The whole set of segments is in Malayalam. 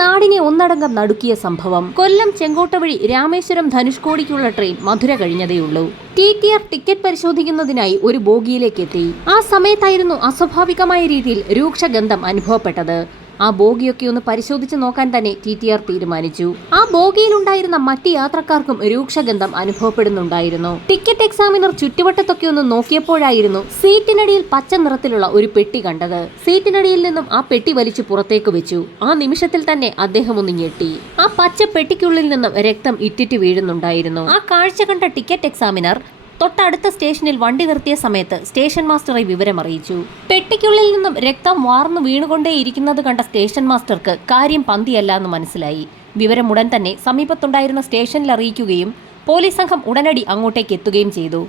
നാടിനെ ഒന്നടങ്കം നടുക്കിയ സംഭവം. കൊല്ലം ചെങ്കോട്ട വഴി രാമേശ്വരം ധനുഷ്കോടിക്കുള്ള ട്രെയിൻ മധുര കഴിഞ്ഞതേയുള്ളൂ. TTR ടിക്കറ്റ് പരിശോധിക്കുന്നതിനായി ഒരു ബോഗിയിലേക്ക് എത്തി. ആ സമയത്തായിരുന്നു അസ്വാഭാവികമായ രീതിയിൽ രൂക്ഷഗന്ധം അനുഭവപ്പെട്ടത്. ആ ബോഗിയൊക്കെ ഒന്ന് പരിശോധിച്ച് നോക്കാൻ തന്നെ TTR തീരുമാനിച്ചു. ആ ബോഗിയിലുണ്ടായിരുന്ന മറ്റ് യാത്രക്കാർക്കും രൂക്ഷഗന്ധം അനുഭവപ്പെടുന്നുണ്ടായിരുന്നു. ടിക്കറ്റ് എക്സാമിനർ ചുറ്റുവട്ടത്തൊക്കെ ഒന്ന് നോക്കിയപ്പോഴായിരുന്നു സീറ്റിനടിയിൽ പച്ച നിറത്തിലുള്ള ഒരു പെട്ടി കണ്ടത്. സീറ്റിനടിയിൽ നിന്നും ആ പെട്ടി വലിച്ചു പുറത്തേക്ക് വെച്ചു. ആ നിമിഷത്തിൽ തന്നെ അദ്ദേഹം ഒന്ന് ഞെട്ടി. ആ പച്ച പെട്ടിക്കുള്ളിൽ നിന്നും രക്തം ഇറ്റിറ്റ് വീഴുന്നുണ്ടായിരുന്നു. ആ കാഴ്ച കണ്ട ടിക്കറ്റ് എക്സാമിനർ തൊട്ടടുത്ത സ്റ്റേഷനിൽ വണ്ടി നിർത്തിയ സമയത്ത് സ്റ്റേഷൻ മാസ്റ്ററെ വിവരമറിയിച്ചു. പെട്ടിക്കുള്ളിൽ നിന്നും രക്തം വാർന്നു വീണുകൊണ്ടേയിരിക്കുന്നത് കണ്ട സ്റ്റേഷൻ മാസ്റ്റർക്ക് കാര്യം പന്തിയല്ല എന്ന് മനസ്സിലായി. വിവരം ഉടൻ തന്നെ സമീപത്തുണ്ടായിരുന്ന സ്റ്റേഷനിൽ അറിയിക്കുകയും പോലീസ് സംഘം ഉടനടി അങ്ങോട്ടേക്ക് എത്തുകയും ചെയ്തു.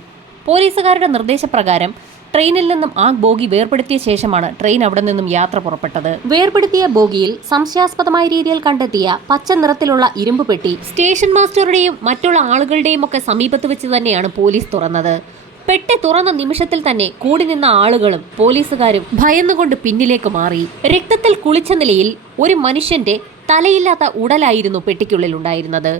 പോലീസുകാരുടെ നിർദ്ദേശപ്രകാരം ട്രെയിനിൽ നിന്നും ആ ബോഗി വേർപെടുത്തിയ ശേഷമാണ് ട്രെയിൻ അവിടെ നിന്നും യാത്ര പുറപ്പെട്ടത്. വേർപെടുത്തിയ ബോഗിയിൽ സംശയാസ്പദമായ രീതിയിൽ കണ്ടെത്തിയ പച്ച നിറത്തിലുള്ള ഇരുമ്പ് പെട്ടി സ്റ്റേഷൻ മാസ്റ്ററുടെയും മറ്റുള്ള ആളുകളുടെയും ഒക്കെ സമീപത്ത് വെച്ച് തന്നെയാണ് പോലീസ് തുറന്നത്. പെട്ടി തുറന്ന നിമിഷത്തിൽ തന്നെ കൂടി നിന്ന ആളുകളും പോലീസുകാരും ഭയന്നുകൊണ്ട് പിന്നിലേക്ക് മാറി. രക്തത്തിൽ കുളിച്ച നിലയിൽ ഒരു മനുഷ്യന്റെ തലയില്ലാത്ത ഉടലായിരുന്നു പെട്ടിക്കുള്ളിൽ ഉണ്ടായിരുന്നത്.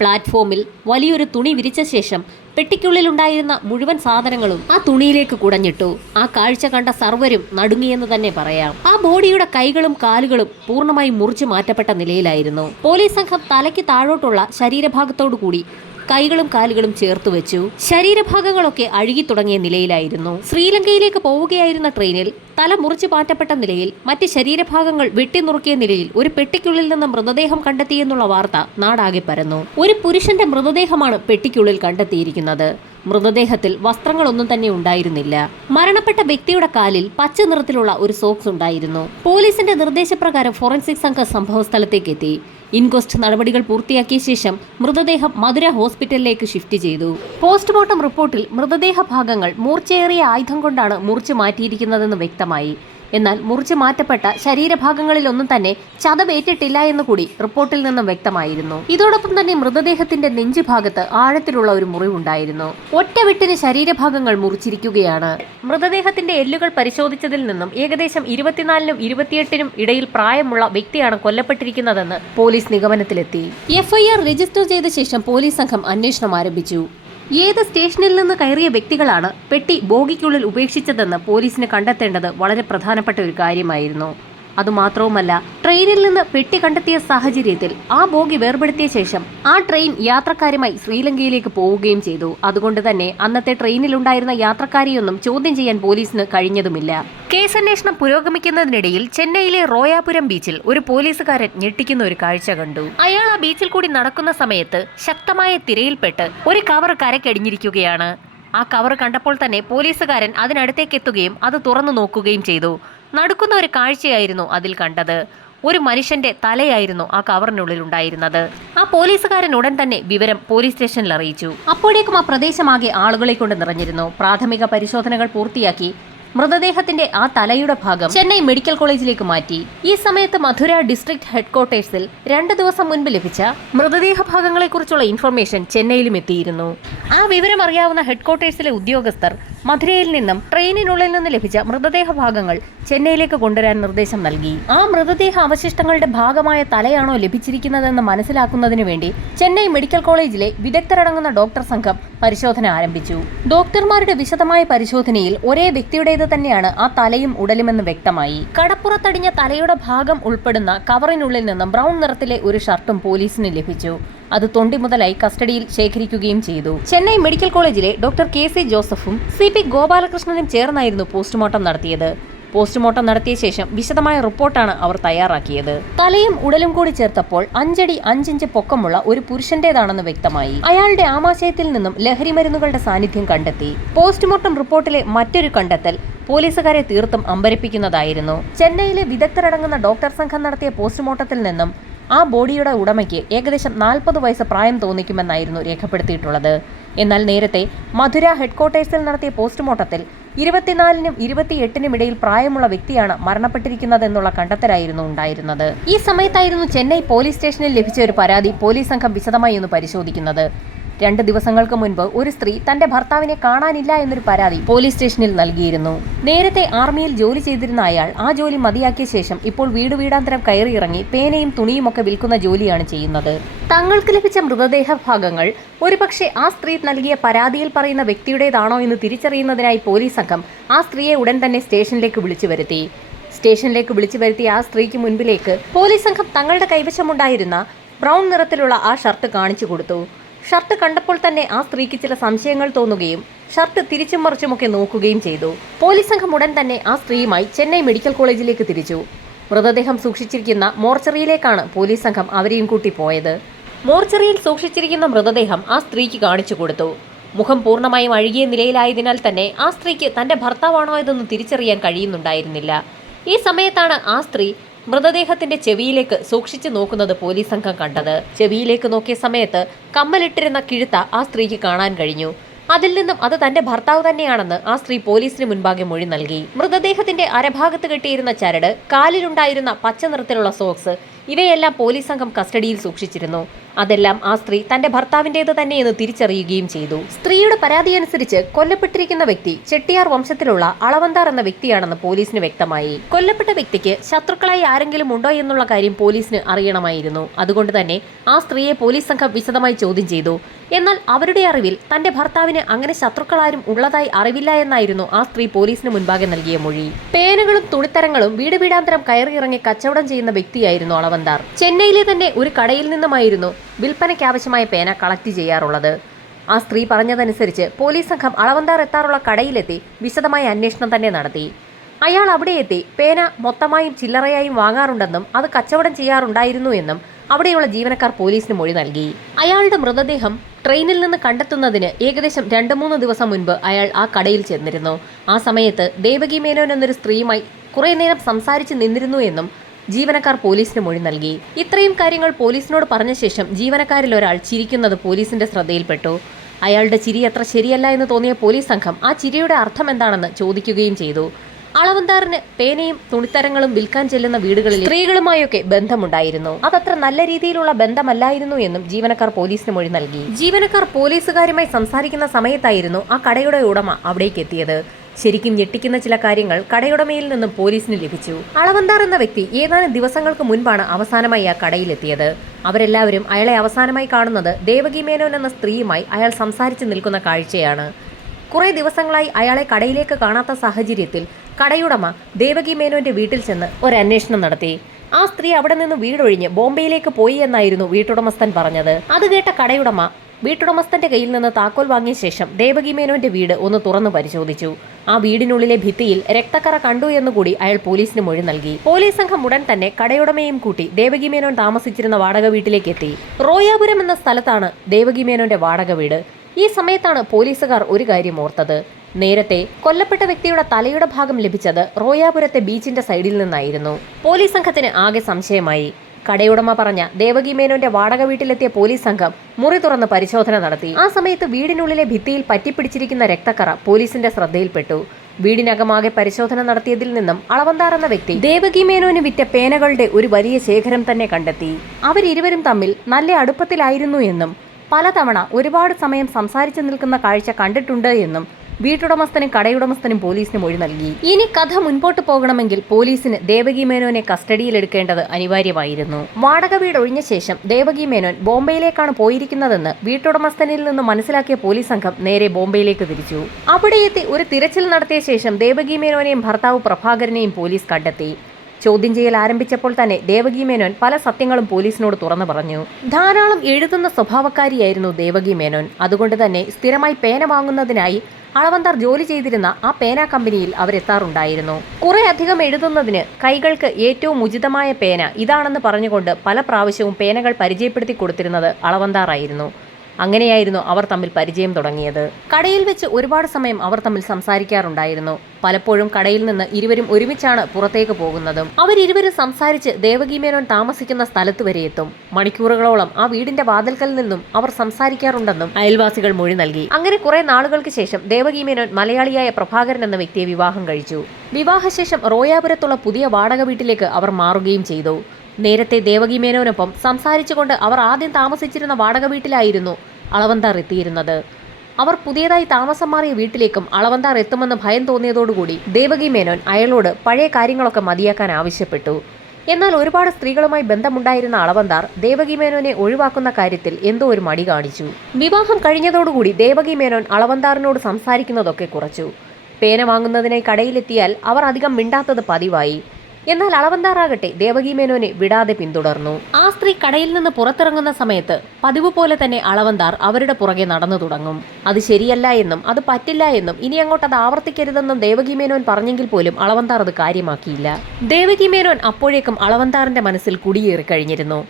പ്ലാറ്റ്ഫോമിൽ വലിയൊരു തുണി വിരിച്ച ശേഷം പെട്ടിക്കുള്ളിലുണ്ടായിരുന്ന മുഴുവൻ സാധനങ്ങളും ആ തുണിയിലേക്ക് കുടഞ്ഞിട്ടു. ആ കാഴ്ച കണ്ട സർവരും നടുങ്ങിയെന്ന് തന്നെ പറയാം. ആ ബോഡിയുടെ കൈകളും കാലുകളും പൂർണ്ണമായും മുറിച്ചു മാറ്റപ്പെട്ട നിലയിലായിരുന്നു. പോലീസ് സംഘം തലയ്ക്ക് താഴോട്ടുള്ള ശരീരഭാഗത്തോടു കൂടി കൈകളും കാലുകളും ചേർത്ത് വെച്ചു. ശരീരഭാഗങ്ങളൊക്കെ അഴുകി തുടങ്ങിയ നിലയിലായിരുന്നു. ശ്രീലങ്കയിലേക്ക് പോവുകയായിരുന്ന ട്രെയിനിൽ തല മുറിച്ചു മാറ്റപ്പെട്ട നിലയിൽ മറ്റ് ശരീരഭാഗങ്ങൾ വെട്ടിനുറുക്കിയ നിലയിൽ ഒരു പെട്ടിക്കുള്ളിൽ നിന്ന് മൃതദേഹം കണ്ടെത്തിയെന്നുള്ള വാർത്ത നാടാകെ പരന്നു. ഒരു പുരുഷന്റെ മൃതദേഹമാണ് പെട്ടിക്കുള്ളിൽ കണ്ടെത്തിയിരിക്കുന്നത്. മൃതദേഹത്തിൽ വസ്ത്രങ്ങളൊന്നും തന്നെ ഉണ്ടായിരുന്നില്ല. മരണപ്പെട്ട വ്യക്തിയുടെ കാലിൽ പച്ച നിറത്തിലുള്ള ഒരു സോക്സ് ഉണ്ടായിരുന്നു. പോലീസിന്റെ നിർദ്ദേശപ്രകാരം ഫോറൻസിക് സംഘം സംഭവസ്ഥലത്തേക്ക് എത്തി. ഇൻക്വസ്റ്റ് നടപടികൾ പൂർത്തിയാക്കിയ ശേഷം മൃതദേഹം മധുര ഹോസ്പിറ്റലിലേക്ക് ഷിഫ്റ്റ് ചെയ്തു. പോസ്റ്റ്മോർട്ടം റിപ്പോർട്ടിൽ മൃതദേഹ ഭാഗങ്ങൾ മൂർച്ചയേറിയ ആയുധം കൊണ്ടാണ് മുറിച്ചു മാറ്റിയിരിക്കുന്നതെന്ന് വ്യക്തമായി. എന്നാൽ മുറിച്ചു മാറ്റപ്പെട്ട ശരീരഭാഗങ്ങളിലൊന്നും തന്നെ ചതവേറ്റിട്ടില്ല എന്ന് കൂടി റിപ്പോർട്ടിൽ നിന്നും വ്യക്തമായിരുന്നു. ഇതോടൊപ്പം തന്നെ മൃതദേഹത്തിന്റെ നെഞ്ചുഭാഗത്ത് ആഴത്തിലുള്ള ഒരു മുറിവുണ്ടായിരുന്നു. ഒറ്റവെട്ടിന് ശരീരഭാഗങ്ങൾ മുറിച്ചിരിക്കുകയാണ്. മൃതദേഹത്തിന്റെ എല്ലുകൾ പരിശോധിച്ചതിൽ നിന്നും ഏകദേശം 24-നും 28-നും ഇടയിൽ പ്രായമുള്ള വ്യക്തിയാണ് കൊല്ലപ്പെട്ടിരിക്കുന്നതെന്ന് പോലീസ് നിഗമനത്തിലെത്തി. FIR രജിസ്റ്റർ ചെയ്ത ശേഷം പോലീസ് സംഘം അന്വേഷണം ആരംഭിച്ചു. ഏത് സ്റ്റേഷനിൽ നിന്ന് കയറിയ വ്യക്തികളാണ് പെട്ടി ബോഗിക്കുള്ളിൽ ഉപേക്ഷിച്ചതെന്ന് പോലീസിന് കണ്ടെത്തേണ്ടത് വളരെ പ്രധാനപ്പെട്ട ഒരു കാര്യമായിരുന്നു. അതുമാത്രവുമല്ല, ട്രെയിനിൽ നിന്ന് പെട്ടി കണ്ടെത്തിയ സാഹചര്യത്തിൽ ആ ബോഗി വേർപെടുത്തിയ ശേഷം ആ ട്രെയിൻ യാത്രക്കാരുമായി ശ്രീലങ്കയിലേക്ക് പോവുകയും ചെയ്തു. അതുകൊണ്ട് തന്നെ അന്നത്തെ ട്രെയിനിലുണ്ടായിരുന്ന യാത്രക്കാരെയൊന്നും ചോദ്യം ചെയ്യാൻ പോലീസിന് കഴിഞ്ഞതുമില്ല. കേസന്വേഷണം പുരോഗമിക്കുന്നതിനിടയിൽ ചെന്നൈയിലെ റോയാപുരം ബീച്ചിൽ ഒരു പോലീസുകാരൻ ഞെട്ടിക്കുന്ന ഒരു കാഴ്ച കണ്ടു. അയാൾ ആ ബീച്ചിൽ കൂടി നടക്കുന്ന സമയത്ത് ശക്തമായ തിരയിൽപ്പെട്ട് ഒരു കവർ കരക്കടിഞ്ഞിരിക്കുകയാണ്. ആ കവർ കണ്ടപ്പോൾ തന്നെ പോലീസുകാരൻ അതിനടുത്തേക്ക് എത്തുകയും അത് തുറന്നു നോക്കുകയും ചെയ്തു. നടക്കുന്ന ഒരു കാഴ്ചയായിരുന്നു അതിൽ കണ്ടത്. ഒരു മനുഷ്യന്റെ തലയായിരുന്നു ആ കവറിനുള്ളിൽ ഉണ്ടായിരുന്നത്. ആ പോലീസുകാരൻ ഉടൻ തന്നെ വിവരം പോലീസ് സ്റ്റേഷനിൽ അറിയിച്ചു. അപ്പോഴേക്കും ആ പ്രദേശമാകെ ആളുകളെ കൊണ്ട് നിറഞ്ഞിരുന്നു. പ്രാഥമിക പരിശോധനകൾ പൂർത്തിയാക്കി മൃതദേഹത്തിന്റെ ആ തലയുടെ ഭാഗം ചെന്നൈ മെഡിക്കൽ കോളേജിലേക്ക് മാറ്റി. ഈ സമയത്ത് മധുര ഡിസ്ട്രിക്ട് ഹെഡ്ക്വാർട്ടേഴ്സിൽ 2 ദിവസം മുൻപ് ലഭിച്ച മൃതദേഹ ഭാഗങ്ങളെക്കുറിച്ചുള്ള ഇൻഫർമേഷൻ ചെന്നൈയിലും എത്തിയിരുന്നു. ആ വിവരം അറിയാവുന്ന ഹെഡ്ക്വാർട്ടേഴ്സിലെ ഉദ്യോഗസ്ഥർ മധുരയിൽ നിന്നും ട്രെയിനിനുള്ളിൽ നിന്ന് ലഭിച്ച മൃതദേഹ ഭാഗങ്ങൾ ചെന്നൈയിലേക്ക് കൊണ്ടുവരാൻ നിർദ്ദേശം നൽകി. ആ മൃതദേഹ അവശിഷ്ടങ്ങളുടെ ഭാഗമായ തലയാണോ ലഭിച്ചിരിക്കുന്നതെന്ന് മനസ്സിലാക്കുന്നതിന് വേണ്ടി ചെന്നൈ മെഡിക്കൽ കോളേജിലെ വിദഗ്ധരടങ്ങുന്ന ഡോക്ടർ സംഘം പരിശോധന ആരംഭിച്ചു. ഡോക്ടർമാരുടെ വിശദമായ പരിശോധനയിൽ ഒരേ വ്യക്തിയുടേത് തന്നെയാണ് ആ തലയും ഉടലുമെന്ന് വ്യക്തമായി. കടപ്പുറത്തടിഞ്ഞ തലയുടെ ഭാഗം ഉൾപ്പെടുന്ന കവറിനുള്ളിൽ നിന്നും ബ്രൗൺ നിറത്തിലെ ഒരു ഷർട്ടും പോലീസിന് ലഭിച്ചു. അത് തൊണ്ടി മുതലായി കസ്റ്റഡിയിൽ ശേഖരിക്കുകയും ചെയ്തു. ചെന്നൈ മെഡിക്കൽ കോളേജിലെ ഡോക്ടർ KC ജോസഫും CP ഗോപാലകൃഷ്ണനും ചേർന്നായിരുന്നു പോസ്റ്റ്മോർട്ടം നടത്തിയത്. പോസ്റ്റ്മോർട്ടം നടത്തിയ ശേഷം വിശദമായ റിപ്പോർട്ടാണ് അവർ തയ്യാറാക്കിയത്. തലയും ഉടലും കൂടി ചേർത്തപ്പോൾ 5 അടി 5 ഇഞ്ച് പൊക്കമുള്ള ഒരു പുരുഷന്റേതാണെന്ന് വ്യക്തമായി. അയാളുടെ ആമാശയത്തിൽ നിന്നും ലഹരി മരുന്നുകളുടെ സാന്നിധ്യം കണ്ടെത്തി. പോസ്റ്റ്മോർട്ടം റിപ്പോർട്ടിലെ മറ്റൊരു കണ്ടെത്തൽ പോലീസുകാരെ തീർത്തും അമ്പരപ്പിക്കുന്നതായിരുന്നു. ചെന്നൈയിലെ വിദഗ്ധരടങ്ങുന്ന ഡോക്ടർ സംഘം നടത്തിയ പോസ്റ്റ്മോർട്ടത്തിൽ നിന്നും ആ ബോഡിയുടെ ഉടമയ്ക്ക് ഏകദേശം 40 വയസ്സ് പ്രായം തോന്നിക്കുമെന്നായിരുന്നു രേഖപ്പെടുത്തിയിട്ടുള്ളത്. എന്നാൽ നേരത്തെ മധുര ഹെഡ്ക്വാർട്ടേഴ്സിൽ നടത്തിയ പോസ്റ്റ്മോർട്ടത്തിൽ 24-നും 28-നും ഇടയിൽ പ്രായമുള്ള വ്യക്തിയാണ് മരണപ്പെട്ടിരിക്കുന്നതെന്നുള്ള കണ്ടെത്തലായിരുന്നു ഉണ്ടായിരുന്നത്. ഈ സമയത്തായിരുന്നു ചെന്നൈ പോലീസ് സ്റ്റേഷനിൽ ലഭിച്ച ഒരു പരാതി പോലീസ് സംഘം വിശദമായി ഒന്ന് പരിശോധിക്കുന്നത്. 2 ദിവസങ്ങൾക്ക് മുൻപ് ഒരു സ്ത്രീ തന്റെ ഭർത്താവിനെ കാണാനില്ല എന്നൊരു പരാതി പോലീസ് സ്റ്റേഷനിൽ നൽകിയിരുന്നു. നേരത്തെ ആർമിയിൽ ജോലി ചെയ്തിരുന്ന അയാൾ ആ ജോലി മതിയാക്കിയ ശേഷം ഇപ്പോൾ വീടാന്തരം കയറിയിറങ്ങി പേനയും തുണിയുമൊക്കെ വിൽക്കുന്ന ജോലിയാണ് ചെയ്യുന്നത്. തങ്ങൾക്ക് ലഭിച്ച മൃതദേഹ ഭാഗങ്ങൾ ഒരുപക്ഷെ ആ സ്ത്രീ നൽകിയ പരാതിയിൽ പറയുന്ന വ്യക്തിയുടേതാണോ എന്ന് തിരിച്ചറിയുന്നതിനായി പോലീസ് സംഘം ആ സ്ത്രീയെ ഉടൻ തന്നെ സ്റ്റേഷനിലേക്ക് വിളിച്ചു വരുത്തി ആ സ്ത്രീക്ക് മുൻപിലേക്ക് പോലീസ് സംഘം തങ്ങളുടെ കൈവശമുണ്ടായിരുന്ന ബ്രൗൺ നിറത്തിലുള്ള ആ ഷർട്ട് കാണിച്ചു കൊടുത്തു. ഷർട്ട് കണ്ടപ്പോൾ തന്നെ ആ സ്ത്രീക്ക് ചില സംശയങ്ങൾ തോന്നുകയും ഷർട്ട് തിരിച്ചും മറിച്ചുമൊക്കെ നോക്കുകയും ചെയ്തു. പോലീസ് സംഘം ഉടൻ തന്നെ ആ സ്ത്രീയുമായി ചെന്നൈ മെഡിക്കൽ കോളേജിലേക്ക് തിരിച്ചു. മൃതദേഹം സൂക്ഷിച്ചിരിക്കുന്ന മോർച്ചറിയിലേക്കാണ് പോലീസ് സംഘം അവരെയും കൂട്ടി പോയത്. മോർച്ചറിയിൽ സൂക്ഷിച്ചിരിക്കുന്ന മൃതദേഹം ആ സ്ത്രീക്ക് കാണിച്ചു കൊടുത്തു. മുഖം പൂർണ്ണമായും അഴുകിയ നിലയിലായതിനാൽ തന്നെ ആ സ്ത്രീക്ക് തന്റെ ഭർത്താവാണോ ഇതെന്ന് തിരിച്ചറിയാൻ കഴിയുന്നുണ്ടായിരുന്നില്ല. ഈ സമയത്താണ് ആ സ്ത്രീ മൃതദേഹത്തിന്റെ ചെവിയിലേക്ക് സൂക്ഷിച്ചു നോക്കുന്നത് പോലീസ് സംഘം കണ്ടത്. ചെവിയിലേക്ക് നോക്കിയ സമയത്ത് കമ്മലിട്ടിരുന്ന കിഴുത്ത ആ സ്ത്രീക്ക് കാണാൻ കഴിഞ്ഞു. അതിൽ നിന്നും അത് തന്റെ ഭർത്താവ് തന്നെയാണെന്ന് ആ സ്ത്രീ പോലീസിന് മുൻപാകെ മൊഴി നൽകി. മൃതദേഹത്തിന്റെ അരഭാഗത്ത് കെട്ടിയിരുന്ന ചരട്, കാലിലുണ്ടായിരുന്ന പച്ച നിറത്തിലുള്ള സോക്സ് ഇവയെല്ലാം പോലീസ് സംഘം കസ്റ്റഡിയിൽ സൂക്ഷിച്ചിരുന്നു. അതെല്ലാം ആ സ്ത്രീ തന്റെ ഭർത്താവിന്റേത് തന്നെയെന്ന് തിരിച്ചറിയുകയും ചെയ്തു. സ്ത്രീയുടെ പരാതിയനുസരിച്ച് കൊല്ലപ്പെട്ടിരിക്കുന്ന വ്യക്തി ചെട്ടിയാർ വംശത്തിലുള്ള അളവന്താർ എന്ന വ്യക്തിയാണെന്ന് പോലീസിന് വ്യക്തമായി. കൊല്ലപ്പെട്ട വ്യക്തിക്ക് ശത്രുക്കളായി ആരെങ്കിലും ഉണ്ടോ എന്നുള്ള കാര്യം പോലീസിന് അറിയണമായിരുന്നു. അതുകൊണ്ട് തന്നെ ആ സ്ത്രീയെ പോലീസ് സംഘം വിശദമായി ചോദ്യം ചെയ്തു. എന്നാൽ അവരുടെ അറിവിൽ തന്റെ ഭർത്താവിന് അങ്ങനെ ശത്രുക്കളാരും ഉള്ളതായി അറിവില്ല എന്നായിരുന്നു ആ സ്ത്രീ പോലീസിന് മുൻപാകെ നൽകിയ മൊഴി. പേനകളും തുണിത്തരങ്ങളും വീടാന്തരം കയറിയിറങ്ങി കച്ചവടം ചെയ്യുന്ന വ്യക്തിയായിരുന്നു അളവന്താർ. ചെന്നൈയിലെ തന്നെ ഒരു കടയിൽ നിന്നുമായിരുന്നു വിൽപ്പനയ്ക്കാവശ്യമായ പേന കളക്ട് ചെയ്യാറുള്ളത്. ആ സ്ത്രീ പറഞ്ഞതനുസരിച്ച് പോലീസ് സംഘം അളവന്താർ എത്താറുള്ള കടയിലെത്തി വിശദമായ അന്വേഷണം തന്നെ നടത്തി. അയാൾ അവിടെ എത്തി പേന മൊത്തമായും ചില്ലറയായും വാങ്ങാറുണ്ടെന്നും അത് കച്ചവടം ചെയ്യാറുണ്ടായിരുന്നു എന്നും അവിടെയുള്ള ജീവനക്കാർ പോലീസിന് മൊഴി നൽകി. അയാളുടെ മൃതദേഹം ട്രെയിനിൽ നിന്ന് കണ്ടെത്തുന്നതിന് ഏകദേശം 2-3 ദിവസം മുൻപ് അയാൾ ആ കടയിൽ ചെന്നിരുന്നു. ആ സമയത്ത് ദേവകി മേനോൻ എന്നൊരു സ്ത്രീയുമായി കുറേ നേരം സംസാരിച്ച് നിന്നിരുന്നു എന്നും ജീവനക്കാർ പോലീസിന് മൊഴി നൽകി. ഇത്രയും കാര്യങ്ങൾ പോലീസിനോട് പറഞ്ഞ ശേഷം ജീവനക്കാരിൽ ഒരാൾ ചിരിക്കുന്നത് പോലീസിന്റെ ശ്രദ്ധയിൽപ്പെട്ടു. അയാളുടെ ചിരി അത്ര ശരിയല്ല എന്ന് തോന്നിയ പോലീസ് സംഘം ആ ചിരിയുടെ അർത്ഥം എന്താണെന്ന് ചോദിക്കുകയും ചെയ്തു. അളവന്താറിന് പേനയും തുണിത്തരങ്ങളും വിൽക്കാൻ ചെല്ലുന്ന വീടുകളിൽ സ്ത്രീകളുമായൊക്കെ ബന്ധമുണ്ടായിരുന്നു. അതത്ര നല്ല രീതിയിലുള്ള ബന്ധമല്ലായിരുന്നു എന്നും ജീവനക്കാർ പോലീസിന് മൊഴി നൽകി. ജീവനക്കാർ പോലീസുകാരുമായി സംസാരിക്കുന്ന സമയത്തായിരുന്നു ആ കടയുടെ ഉടമ അവിടേക്ക് എത്തിയത്. ശരിക്കും ഞെട്ടിക്കുന്ന ചില കാര്യങ്ങൾ കടയുടമയിൽ നിന്നും പോലീസിന് ലഭിച്ചു. അളവന്താർ എന്ന വ്യക്തി ഏതാനും ദിവസങ്ങൾക്ക് മുൻപാണ് അവസാനമായി ആ കടയിലെത്തിയത്. അവരെല്ലാവരും അയാളെ അവസാനമായി കാണുന്നത് ദേവകി മേനോൻ എന്ന സ്ത്രീയുമായി അയാൾ സംസാരിച്ച് നിൽക്കുന്ന കാഴ്ചയാണ്. കുറേ ദിവസങ്ങളായി അയാളെ കടയിലേക്ക് കാണാത്ത സാഹചര്യത്തിൽ കടയുടമ ദേവകി മേനോന്റെ വീട്ടിൽ ചെന്ന് ഒരു അന്വേഷണം നടത്തി. ആ സ്ത്രീ അവിടെ നിന്ന് വീടൊഴിഞ്ഞ് ബോംബെയിലേക്ക് പോയി എന്നായിരുന്നു വീട്ടുടമസ്ഥൻ പറഞ്ഞത്. അത് കേട്ട കടയുടമ വീട്ടുടമസ്ഥന്റെ കയ്യിൽ നിന്ന് താക്കോൽ വാങ്ങിയ ശേഷം ദേവകി മേനോന്റെ വീട് ഒന്ന് തുറന്നു പരിശോധിച്ചു. ആ വീടിനുള്ളിലെ ഭിത്തിയിൽ രക്തക്കറ കണ്ടു എന്നുകൂടി അയാൾ പോലീസിന് മൊഴി നൽകി. പോലീസ് സംഘം ഉടൻ തന്നെ കടയുടമയും കൂട്ടി ദേവകി മേനോൻ താമസിച്ചിരുന്ന വാടക വീട്ടിലേക്ക് എത്തി. റോയാപുരം എന്ന സ്ഥലത്താണ് ദേവകി മേനോന്റെ വാടക വീട്. ഈ സമയത്താണ് പോലീസുകാർ ഒരു കാര്യം ഓർത്തത്. നേരത്തെ കൊല്ലപ്പെട്ട വ്യക്തിയുടെ തലയുടെ ഭാഗം ലഭിച്ചത് റോയാപുരത്തെ ബീച്ചിന്റെ സൈഡിൽ നിന്നായിരുന്നു. പോലീസ് സംഘത്തിന് ആകെ സംശയമായി. കടയുടമ പറഞ്ഞ ദേവകി മേനോന്റെ വാടക വീട്ടിലെത്തിയ പോലീസ് സംഘം മുറി തുറന്ന് പരിശോധന നടത്തി. ആ സമയത്ത് വീടിനുള്ളിലെ ഭിത്തിയിൽ പറ്റിപ്പിടിച്ചിരിക്കുന്ന രക്തക്കറ പോലീസിന്റെ ശ്രദ്ധയിൽപ്പെട്ടു. വീടിനകമാകെ പരിശോധന നടത്തിയതിൽ നിന്നും അളവന്താർ എന്ന വ്യക്തി ദേവകി മേനോന് വിറ്റ പേനകളുടെ ഒരു വലിയ ശേഖരം തന്നെ കണ്ടെത്തി. അവരിരുവരും തമ്മിൽ നല്ല അടുപ്പത്തിലായിരുന്നു എന്നും പലതവണ ഒരുപാട് സമയം സംസാരിച്ചു നിൽക്കുന്ന കാഴ്ച കണ്ടിട്ടുണ്ട് എന്നും വീട്ടുടമസ്ഥനും കടയുടമസ്ഥനും പോലീസിന് മൊഴി നൽകി. ഇനി കഥ മുൻപോട്ട് പോകണമെങ്കിൽ പോലീസിന് ദേവകി മേനോനെ കസ്റ്റഡിയിലെടുക്കേണ്ടത് അനിവാര്യമായിരുന്നു. വാടക വീട് ഒഴിഞ്ഞ ശേഷം ദേവകി മേനോൻ ബോംബെയിലേക്കാണ് പോയിരിക്കുന്നതെന്ന് വീട്ടുടമസ്ഥനിൽ നിന്ന് മനസ്സിലാക്കിയ പോലീസ് സംഘം നേരെ ബോംബെയിലേക്ക് തിരിച്ചു. അവിടെയെത്തി ഒരു തിരച്ചിൽ നടത്തിയ ശേഷം ദേവകി മേനോനെയും ഭർത്താവ് പ്രഭാകരനെയും പോലീസ് കണ്ടെത്തി. ചോദ്യം ചെയ്യൽ ആരംഭിച്ചപ്പോൾ തന്നെ ദേവകി മേനോൻ പല സത്യങ്ങളും പോലീസിനോട് തുറന്നു പറഞ്ഞു. ധാരാളം എഴുതുന്ന സ്വഭാവക്കാരിയായിരുന്നു ദേവകി മേനോൻ. അതുകൊണ്ട് തന്നെ സ്ഥിരമായി പേന വാങ്ങുന്നതിനായി അളവന്താർ ജോലി ചെയ്തിരുന്ന ആ പേന കമ്പനിയിൽ അവരെത്താറുണ്ടായിരുന്നു. കുറെ അധികം എഴുതുന്നതിന് കൈകൾക്ക് ഏറ്റവും ഉചിതമായ പേന ഇതാണെന്ന് പറഞ്ഞുകൊണ്ട് പല പ്രാവശ്യവും പേനകൾ പരിചയപ്പെടുത്തി കൊടുത്തിരുന്നത് അളവന്താറായിരുന്നു. അങ്ങനെയായിരുന്നു അവർ തമ്മിൽ പരിചയം തുടങ്ങിയത്. കടയിൽ വെച്ച് ഒരുപാട് സമയം അവർ തമ്മിൽ സംസാരിക്കാറുണ്ടായിരുന്നു. പലപ്പോഴും കടയിൽ നിന്ന് ഇരുവരും ഒരുമിച്ചാണ് പുറത്തേക്ക് പോകുന്നതും. അവരിരുവരും സംസാരിച്ച് ദേവകി മേനോൻ താമസിക്കുന്ന സ്ഥലത്ത് വരെ എത്തും. മണിക്കൂറുകളോളം ആ വീടിന്റെ വാതിൽക്കൽ നിന്നും അവർ സംസാരിക്കാറുണ്ടെന്നും അയൽവാസികൾ മൊഴി നൽകി. അങ്ങനെ കുറെ നാളുകൾക്ക് ശേഷം ദേവകി മേനോൻ മലയാളിയായ പ്രഭാകരൻ എന്ന വ്യക്തിയെ വിവാഹം കഴിച്ചു. വിവാഹശേഷം റോയാപുരത്തുള്ള പുതിയ വാടക വീട്ടിലേക്ക് അവർ മാറുകയും ചെയ്തു. നേരത്തെ ദേവകി മേനോനൊപ്പം സംസാരിച്ചുകൊണ്ട് അവർ ആദ്യം താമസിച്ചിരുന്ന വാടക വീട്ടിലായിരുന്നു അളവന്താർ എത്തിയിരുന്നത്. അവർ പുതിയതായി താമസം മാറിയ വീട്ടിലേക്കും അളവന്താർ എത്തുമെന്ന് ഭയം തോന്നിയതോടുകൂടി ദേവകി മേനോൻ അയാളോട് പഴയ കാര്യങ്ങളൊക്കെ മതിയാക്കാൻ ആവശ്യപ്പെട്ടു. എന്നാൽ ഒരുപാട് സ്ത്രീകളുമായി ബന്ധമുണ്ടായിരുന്ന അളവന്താർ ദേവകി മേനോനെ ഒഴിവാക്കുന്ന കാര്യത്തിൽ എന്തോ ഒരു മടി കാണിച്ചു. വിവാഹം കഴിഞ്ഞതോടുകൂടി ദേവകി മേനോൻ അളവന്താറിനോട് സംസാരിക്കുന്നതൊക്കെ കുറച്ചു. പേന വാങ്ങുന്നതിനായി കടയിലെത്തിയാൽ അവർ അധികം മിണ്ടാത്തത് പതിവായി. എന്നാൽ അളവന്താറാകട്ടെ ദേവകി മേനോനെ വിടാതെ പിന്തുടർന്നു. ആ സ്ത്രീ കടയിൽ നിന്ന് പുറത്തിറങ്ങുന്ന സമയത്ത് പതിവ് പോലെ തന്നെ അളവന്താർ അവരുടെ പുറകെ നടന്നു തുടങ്ങും. അത് ശരിയല്ല എന്നും അത് പറ്റില്ല എന്നും ഇനി അങ്ങോട്ട് അത് ആവർത്തിക്കരുതെന്നും ദേവകി മേനോൻ പറഞ്ഞെങ്കിൽ പോലും അളവന്താർ അത് കാര്യമാക്കിയില്ല. ദേവകി മേനോൻ അപ്പോഴേക്കും അളവന്താറിന്റെ മനസ്സിൽ കുടിയേറി കഴിഞ്ഞിരുന്നു.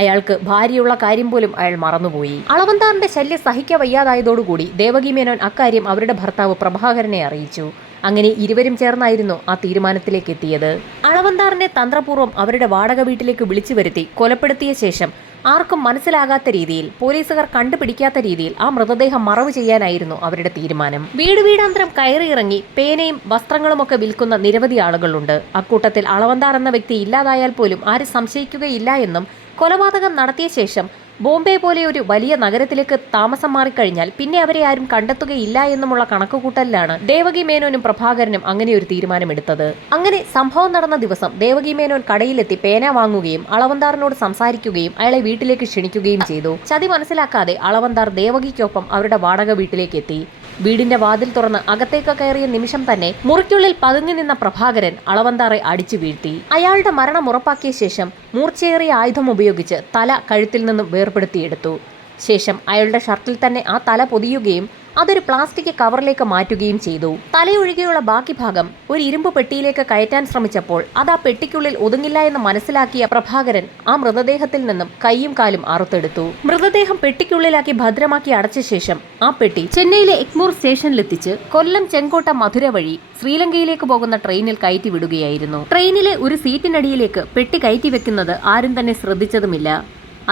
അയാൾക്ക് ഭാര്യയുള്ള കാര്യം പോലും അയാൾ മറന്നുപോയി. അളവന്താറിന്റെ ശല്യം സഹിക്കവയ്യാതായതോടുകൂടി ദേവകി മേനോൻ അക്കാര്യം അവരുടെ ഭർത്താവ് പ്രഭാകരനെ അറിയിച്ചു. അങ്ങനെ ഇരുവരും ചേർന്നായിരുന്നു ആ തീരുമാനത്തിലേക്ക് എത്തിയത്. അളവന്താറിനെ തന്ത്രപൂർവ്വം അവരുടെ വാടക വീട്ടിലേക്ക് വിളിച്ചു വരുത്തി കൊലപ്പെടുത്തിയ ശേഷം ആർക്കും മനസ്സിലാകാത്ത രീതിയിൽ, പോലീസുകാർ കണ്ടുപിടിക്കാത്ത രീതിയിൽ ആ മൃതദേഹം മറവ് ചെയ്യാനായിരുന്നു അവരുടെ തീരുമാനം. വീടാന്തരം കയറിയിറങ്ങി പേനയും വസ്ത്രങ്ങളുമൊക്കെ വിൽക്കുന്ന നിരവധി ആളുകളുണ്ട്. അക്കൂട്ടത്തിൽ അളവന്താർ എന്ന വ്യക്തി ഇല്ലാതായാൽ പോലും ആരും സംശയിക്കുകയില്ല എന്നും കൊലപാതകം നടത്തിയ ശേഷം ബോംബെ പോലെ ഒരു വലിയ നഗരത്തിലേക്ക് താമസം മാറിക്കഴിഞ്ഞാൽ പിന്നെ അവരെ ആരും കണ്ടെത്തുകയില്ല എന്നുമുള്ള കണക്കുകൂട്ടലിലാണ് ദേവകി മേനോനും പ്രഭാകരനും അങ്ങനെ ഒരു തീരുമാനമെടുത്തത്. അങ്ങനെ സംഭവം നടന്ന ദിവസം ദേവകി മേനോൻ കടയിലെത്തി പേന വാങ്ങുകയും അളവന്താറിനോട് സംസാരിക്കുകയും അയാളെ വീട്ടിലേക്ക് ക്ഷണിക്കുകയും ചെയ്തു. ചതി മനസ്സിലാക്കാതെ അളവന്താർ ദേവകിക്കൊപ്പം അവരുടെ വാടക വീട്ടിലേക്ക് എത്തി. വീടിന്റെ വാതിൽ തുറന്ന് അകത്തേക്ക് കയറിയ നിമിഷം തന്നെ മുറിക്കുള്ളിൽ പതുങ്ങി നിന്ന പ്രഭാകരൻ അളവന്താറെ അടിച്ചു വീഴ്ത്തി. അയാളുടെ മരണം ഉറപ്പാക്കിയ ശേഷം മൂർച്ചയേറിയ ആയുധം ഉപയോഗിച്ച് തല കഴുത്തിൽ നിന്നും വേർപെടുത്തിയെടുത്തു. ശേഷം അയാളുടെ ഷർട്ടിൽ തന്നെ ആ തല പൊതിയുകയും അതൊരു പ്ലാസ്റ്റിക് കവറിലേക്ക് മാറ്റുകയും ചെയ്തു. തലയൊഴികെയുള്ള ബാക്കി ഭാഗം ഒരു ഇരുമ്പ് പെട്ടിയിലേക്ക് കയറ്റാൻ ശ്രമിച്ചപ്പോൾ അത് ആ പെട്ടിക്കുള്ളിൽ ഒതുങ്ങില്ല എന്ന് മനസ്സിലാക്കിയ പ്രഭാകരൻ ആ മൃതദേഹത്തിൽ നിന്നും കൈയും കാലും അറുത്തെടുത്തു. മൃതദേഹം പെട്ടിക്കുള്ളിലാക്കി ഭദ്രമാക്കി അടച്ച ശേഷം ആ പെട്ടി ചെന്നൈയിലെ എഗ്മൂർ സ്റ്റേഷനിലെത്തിച്ച് കൊല്ലം ചെങ്കോട്ട മധുര വഴി ശ്രീലങ്കയിലേക്ക് പോകുന്ന ട്രെയിനിൽ കയറ്റി വിടുകയായിരുന്നു. ട്രെയിനിലെ ഒരു സീറ്റിനടിയിലേക്ക് പെട്ടി കയറ്റി വെക്കുന്നത് ആരും തന്നെ ശ്രദ്ധിച്ചതുമില്ല.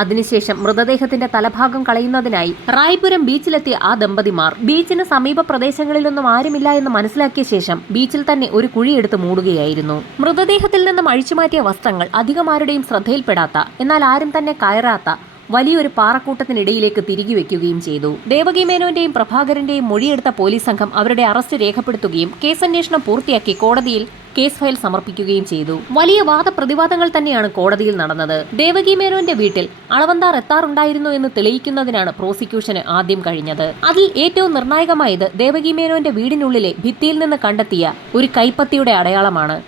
അതിനുശേഷം മൃതദേഹത്തിന്റെ തലഭാഗം കളയുന്നതിനായി റായ്പുരം ബീച്ചിലെത്തിയ ആ ദമ്പതിമാർ ബീച്ചിന് സമീപ പ്രദേശങ്ങളിലൊന്നും ആരുമില്ല എന്ന് മനസ്സിലാക്കിയ ശേഷം ബീച്ചിൽ തന്നെ ഒരു കുഴിയെടുത്ത് മൂടുകയായിരുന്നു. മൃതദേഹത്തിൽ നിന്നും അഴിച്ചുമാറ്റിയ വസ്ത്രങ്ങൾ അധികം ആരുടെയും ശ്രദ്ധയിൽപ്പെടാത്ത, എന്നാൽ ആരും തന്നെ കയറാത്ത വലിയൊരു പാറക്കൂട്ടത്തിനിടയിലേക്ക് തിരികെ വെക്കുകയും ചെയ്തു. ദേവകി മേനോന്റെയും പ്രഭാകരന്റെയും മൊഴിയെടുത്ത പോലീസ് സംഘം അവരുടെ അറസ്റ്റ് രേഖപ്പെടുത്തുകയും കേസന്വേഷണം പൂർത്തിയാക്കി കോടതിയിൽ കേസ് ഫയൽ സമർപ്പിക്കുകയും ചെയ്തു. വലിയ വാദപ്രതിവാദങ്ങൾ തന്നെയാണ് കോടതിയിൽ നടന്നത്. ദേവകി മേനോന്റെ വീട്ടിൽ അളവന്താർ എത്താറുണ്ടായിരുന്നു എന്ന് തെളിയിക്കുന്നതിനാണ് പ്രോസിക്യൂഷന് ആദ്യം കഴിഞ്ഞത്. അതിൽ ഏറ്റവും നിർണായകമായത് ദേവകി മേനോന്റെ വീടിനുള്ളിലെ ഭിത്തിയിൽ നിന്ന് കണ്ടെത്തിയ ഒരു കൈപ്പത്തിയുടെ അടയാളമാണ്.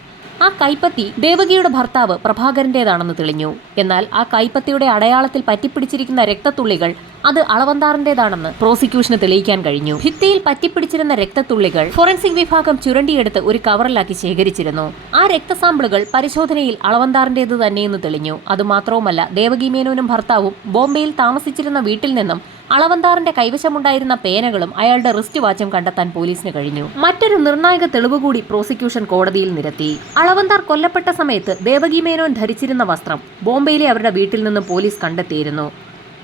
ആ കൈപ്പത്തി ദേവകിയുടെ ഭർത്താവ് പ്രഭാകരന്റേതാണെന്ന് തെളിഞ്ഞു. എന്നാൽ ആ കൈപ്പത്തിയുടെ അടയാളത്തിൽ പറ്റിപ്പിടിച്ചിരിക്കുന്ന രക്തത്തുള്ളികൾ അത് അളവന്താറിന്റേതാണെന്ന് പ്രോസിക്യൂഷന് തെളിയിക്കാൻ കഴിഞ്ഞു. ഭിത്തിയിൽ പറ്റിപ്പിടിച്ചിരുന്ന രക്തത്തുള്ളികൾ ഫോറൻസിക് വിഭാഗം ചുരണ്ടിയെടുത്ത് ഒരു കവറിലാക്കി ശേഖരിച്ചിരുന്നു. ആ രക്തസാമ്പിളുകൾ പരിശോധനയിൽ അളവന്താറിന്റേത് തന്നെയെന്ന് തെളിഞ്ഞു. അതുമാത്രവുമല്ല, ദേവകി മേനോനും ഭർത്താവും ബോംബെയിൽ താമസിച്ചിരുന്ന വീട്ടിൽ നിന്നും അളവന്താറിന്റെ കൈവശമുണ്ടായിരുന്ന പേനകളും അയാളുടെ റിസ്റ്റ് വാച്ചും കണ്ടെത്താൻ പോലീസിന് കഴിഞ്ഞു. മറ്റൊരു നിർണായക തെളിവ് കൂടി പ്രോസിക്യൂഷൻ കോടതിയിൽ നിരത്തി. അളവന്താർ കൊല്ലപ്പെട്ട സമയത്ത് ദേവകി മേനോൻ ധരിച്ചിരുന്ന വസ്ത്രം ബോംബെയിലെ അവരുടെ വീട്ടിൽ നിന്നും പോലീസ് കണ്ടെത്തിയിരുന്നു.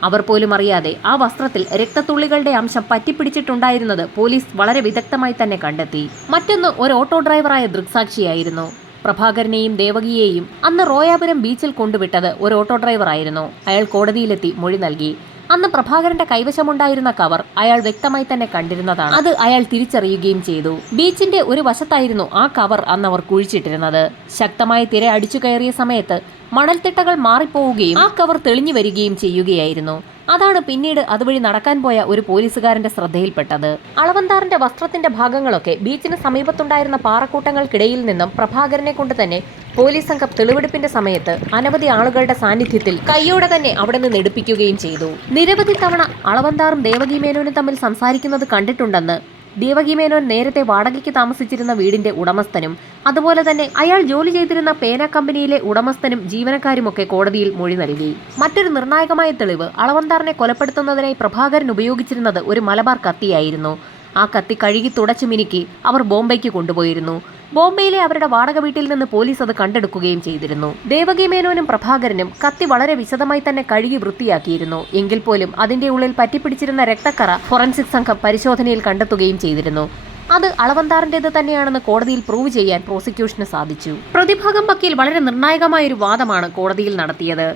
അവർ പോലും അറിയാതെ ആ വസ്ത്രത്തിൽ രക്തത്തുള്ളികളുടെ അംശം പറ്റിപ്പിടിച്ചിട്ടുണ്ടായിരുന്നത് പോലീസ് വളരെ വിദഗ്ധമായി തന്നെ കണ്ടെത്തി. മറ്റൊന്ന് ഒരു ഓട്ടോ ഡ്രൈവറായ ദൃക്സാക്ഷിയായിരുന്നു. പ്രഭാകരനെയും ദേവകിയെയും അന്ന് റോയാപുരം ബീച്ചിൽ കൊണ്ടുവിട്ടത് ഒരു ഓട്ടോ ഡ്രൈവറായിരുന്നു. അയാൾ കോടതിയിലെത്തി മൊഴി നൽകി. അന്ന് പ്രഭാകരന്റെ കൈവശമുണ്ടായിരുന്ന കവർ അയാൾ വ്യക്തമായി തന്നെ കണ്ടിരുന്നതാണ്. അത് അയാൾ തിരിച്ചറിയുകയും ചെയ്തു. ബീച്ചിന്റെ ഒരു വശത്തായിരുന്നു ആ കവർ അന്ന് അവർ കുഴിച്ചിട്ടിരുന്നത്. ശക്തമായ തിര അടിച്ചു കയറിയ സമയത്ത് മണൽത്തിട്ടകൾ മാറിപ്പോവുകയും ആ കവർ തെളിഞ്ഞു വരികയും ചെയ്യുകയായിരുന്നു. അതാണ് പിന്നീട് അതുവഴി നടക്കാൻ പോയ ഒരു പോലീസുകാരന്റെ ശ്രദ്ധയിൽപ്പെട്ടത്. അളവന്താറിന്റെ വസ്ത്രത്തിന്റെ ഭാഗങ്ങളൊക്കെ ബീച്ചിന് സമീപത്തുണ്ടായിരുന്ന പാറക്കൂട്ടങ്ങൾക്കിടയിൽ നിന്നും പ്രഭാകരനെ കൊണ്ട് തന്നെ പോലീസ് സംഘം തെളിവെടുപ്പിന്റെ സമയത്ത് അനവധി ആളുകളുടെ സാന്നിധ്യത്തിൽ കൈയോടെ തന്നെ അവിടെ നിന്ന് എടുപ്പിക്കുകയും ചെയ്തു. നിരവധി തവണ അളവന്താറും ദേവകി മേനോനും തമ്മിൽ സംസാരിക്കുന്നത് കണ്ടിട്ടുണ്ടെന്ന് ദേവകി മേനോൻ നേരത്തെ വാടകയ്ക്ക് താമസിച്ചിരുന്ന വീടിന്റെ ഉടമസ്ഥനും അതുപോലെ തന്നെ അയാൾ ജോലി ചെയ്തിരുന്ന പേന കമ്പനിയിലെ ഉടമസ്ഥനും ജീവനക്കാരുമൊക്കെ കോടതിയിൽ മൊഴി നൽകി. മറ്റൊരു നിർണായകമായ തെളിവ് അളവന്താറിനെ കൊലപ്പെടുത്തുന്നതിനായി പ്രഭാകരൻ ഉപയോഗിച്ചിരുന്നത് ഒരു മലബാർ കത്തിയായിരുന്നു. ആ കത്തി കഴുകി തുടച്ചു മിനുക്കി അവർ ബോംബെക്ക് കൊണ്ടുപോയിരുന്നു. ബോംബെയിലെ അവരുടെ വാടക വീട്ടിൽ നിന്ന് പോലീസ് അത് കണ്ടെടുക്കുകയും ചെയ്തിരുന്നു. ദേവകി മേനോനും പ്രഭാകരനും കത്തി വളരെ വിശദമായി തന്നെ കഴുകി വൃത്തിയാക്കിയിരുന്നു. എങ്കിൽ പോലും അതിന്റെ ഉള്ളിൽ പറ്റിപ്പിടിച്ചിരുന്ന രക്തക്കറ ഫോറൻസിക് സംഘം പരിശോധനയിൽ കണ്ടെത്തുകയും ചെയ്തിരുന്നു. അത് അളവന്താറിന്റേത് തന്നെയാണെന്ന് കോടതിയിൽ പ്രൂവ് ചെയ്യാൻ പ്രോസിക്യൂഷന് സാധിച്ചു. പ്രതിഭാഗം വക്കീൽ വളരെ നിർണായകമായ ഒരു വാദമാണ് കോടതിയിൽ നടത്തിയത്.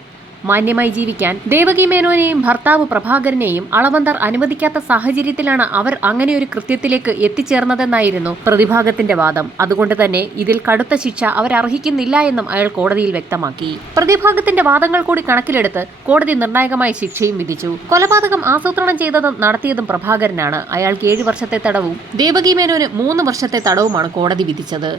മാന്യമായി ജീവിക്കാൻ ദേവകി മേനോനെയും ഭർത്താവ് പ്രഭാകരനെയും അളവന്തർ അനുവദിക്കാത്ത സാഹചര്യത്തിലാണ് അവർ അങ്ങനെയൊരു കൃത്യത്തിലേക്ക് എത്തിച്ചേർന്നതെന്നായിരുന്നു പ്രതിഭാഗത്തിന്റെ വാദം. അതുകൊണ്ട് തന്നെ ഇതിൽ കടുത്ത ശിക്ഷ അവരർഹിക്കുന്നില്ല എന്നും അയാൾ കോടതിയിൽ വ്യക്തമാക്കി. പ്രതിഭാഗത്തിന്റെ വാദങ്ങൾ കൂടി കണക്കിലെടുത്ത് കോടതി നിർണായകമായ ശിക്ഷയും വിധിച്ചു. കൊലപാതകം ആസൂത്രണം ചെയ്തതും നടത്തിയതും പ്രഭാകരനാണ്. അയാൾക്ക് 7 വർഷത്തെ തടവും ദേവകി മേനോന് 3 വർഷത്തെ തടവുമാണ് കോടതി വിധിച്ചത്.